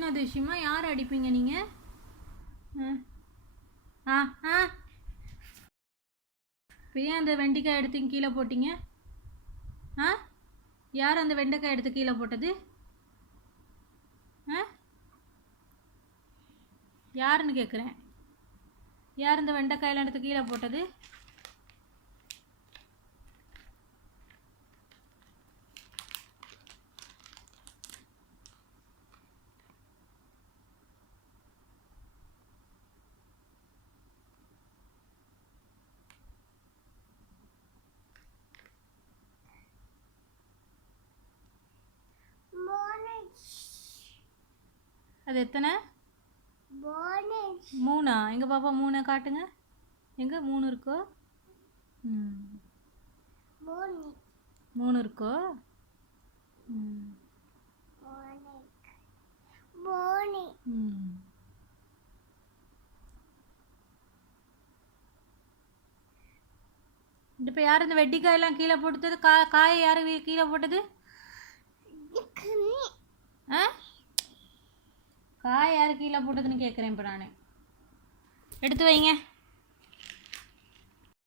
என்ன அதிசயமா? யார் அடிப்பீங்க நீங்கள்? ஆ ஆ இப்போ ஏன் அந்த வெண்டைக்காய் எடுத்து கீழே போட்டீங்க? ஆ யார் அந்த வெண்டைக்காய் எடுத்து கீழே போட்டது? ஆ யாருன்னு கேட்குறேன். யார் இந்த வெண்டைக்காயெல்லாம் எடுத்து கீழே போட்டது? அது எத்தனை? 3. எங்க பாப்பா 3 காட்டுங்க. எங்க 3 இருக்கோ? 3 இருக்கோ? இப்போ யார் இந்த வெட்டிக்காயெல்லாம் கீழே போட்டது? காயை யார் கீழே போட்டது? ஆ காய் யார் கீழே போட்டதுன்னு கேட்குறேன். இப்போ நான் எடுத்து வைங்க.